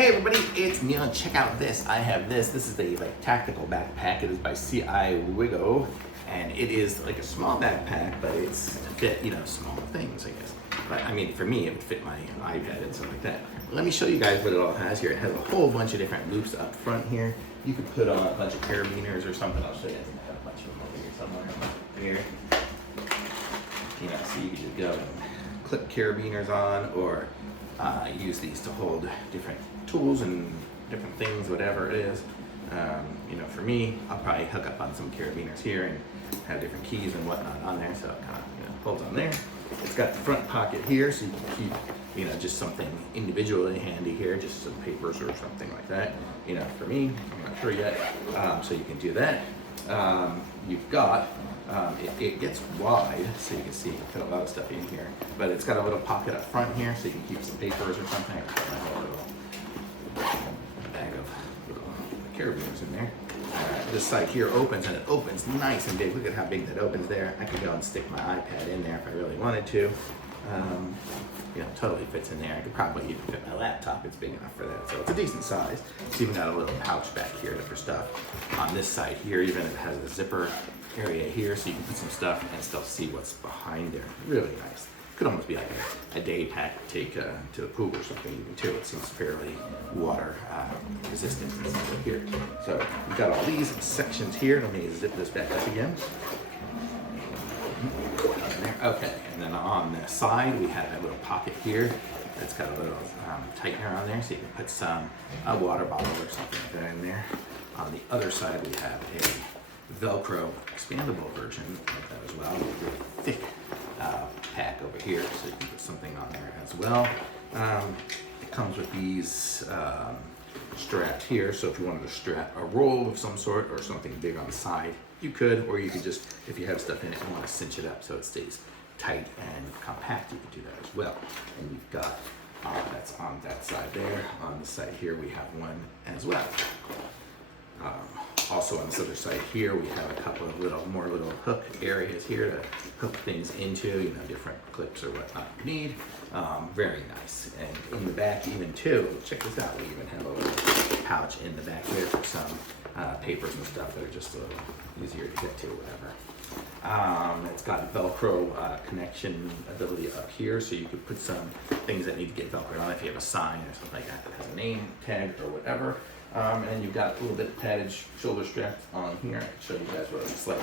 Hey everybody, it's Neil and check out this. I have this. This is a tactical backpack. It is by Wigo, and it is like a small backpack, but it's to fit, small things, I guess. But I mean, for me, it would fit my iPad and stuff like that. Let me show you guys what it all has here. It has a whole bunch of different loops up front here. You could put on a bunch of carabiners or something. I'll show you. I think I have a bunch of them over here somewhere. Here. So you can just go and clip carabiners on, or use these to hold different tools and different things, whatever it is. For me, I'll probably hook up on some carabiners here and have different keys and whatnot on there, so it kind of holds on there. It's got the front pocket here, so you can keep just something individually handy here, just some papers or something like that. For me, I'm not sure yet, so you can do that. You've got it gets wide, so you can see you can fit a lot of stuff in here, but it's got a little pocket up front here, so you can keep some papers or something. I put my whole little bag of little carabiners in there. This side here opens, and it opens nice and big. Look at how big that opens there. I could go and stick my iPad in there if I really wanted to. Totally fits in there. I could probably even fit my laptop. It's big enough for that, so it's a decent size. It's even got a little pouch back here for stuff. On this side here, even it has a zipper area here, so you can put some stuff and still see what's behind there. Really nice. Could almost be like a Daypack take to the pool or something even too. It seems fairly water resistant and stuff like here. So we've got all these sections here. Let me zip this back up again. Okay, and then on the side we have a little pocket here that's got a little tightener on there, so you can put a water bottle or something like that in there. On the other side we have a Velcro expandable version of that as well, with a really thick pack over here, so you can put something on there as well. It comes with these straps here, so if you wanted to strap a roll of some sort or something big on the side, you could, or you could just, if you have stuff in it and want to cinch it up so it stays tight and compact, you can do that as well. And you've got, that's on that side there. On the side here we have one as well. Also on this other side here, we have a couple of more little hook areas here to hook things into, different clips or whatnot you need. Very nice. And in the back even too, check this out, we even have a little pouch in the back here for some papers and stuff that are just a little easier to get to, whatever. It's got Velcro connection ability up here, so you could put some things that need to get Velcro on if you have a sign or something like that that has a name tag or whatever. And then you've got a little bit of padded shoulder straps on here. I can show you guys what it looks like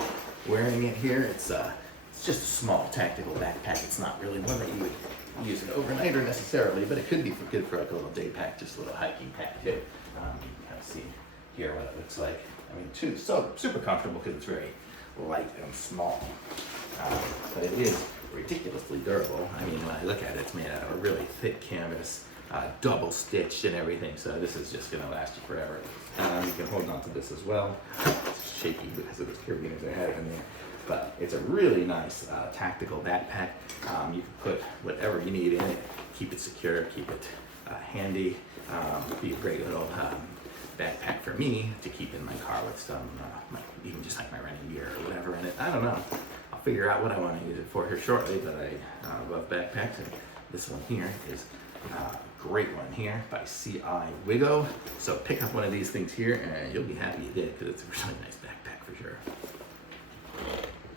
wearing it here. It's just a small tactical backpack. It's not really one that you would use it overnight or necessarily, but it could be good for like a little day pack, just a little hiking pack too. You can kind of see here what it looks like. I mean, so super comfortable because it's very light and small, but it is ridiculously durable. I mean, when I look at it, it's made out of a really thick canvas, double stitched and everything, so this is just going to last you forever. You can hold on to this as well. It's shaky because of the carabiners I have in there, but it's a really nice tactical backpack. You can put whatever you need in it, keep it secure, keep it handy. Be a great little backpack for me to keep in my car with some, even just like my running gear or whatever in it. I don't know. I'll figure out what I want to use it for here shortly, but I love backpacks, and this one here is a great one here by Wigo. So pick up one of these things here and you'll be happy you did, because it's a really nice backpack for sure.